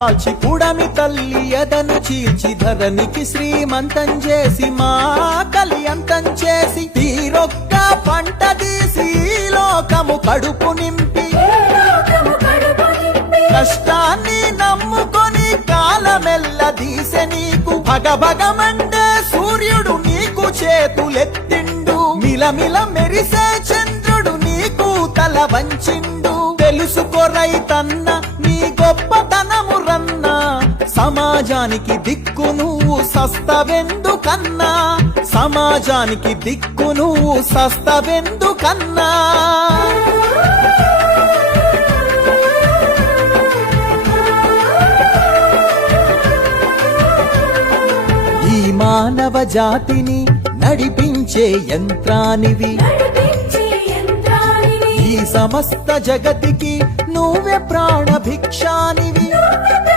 కాల్చి కూడమి తల్లి ఎదను చీల్చి ధరణికి శ్రీమంతం చేసి మా కలియంతం చేసి తీరొక్క పంట తీసి లోకము కడుపు నింపి కష్టాన్ని నమ్ముకొని కాలమెల్ల దీసె నీకు భగభగమండే సూర్యుడు నీకు చేతులెత్తిండు మిలమిల మెరిసే చంద్రుడు నీకు తల వంచిండు తెలుసుకో రైతన్న నీ గొప్పతనము రన్నా సమాజానికి దిక్కు నువ్వు సస్తవెందుకన్నా సమాజానికి దిక్కు నువ్వు సస్తవెందుకన్నా ఈ మానవ జాతిని నడిపించే యంత్రానివి ఈ సమస్త జగతికి నువ్వే ప్రాణ భిక్షానివి